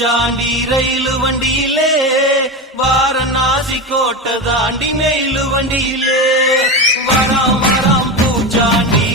பூச்சாண்டி ரயிலு வண்டியிலே வாரணாசி கோட்டை தாண்டி மெயிலு வண்டியிலே வராம் வராம் பூச்சாண்டி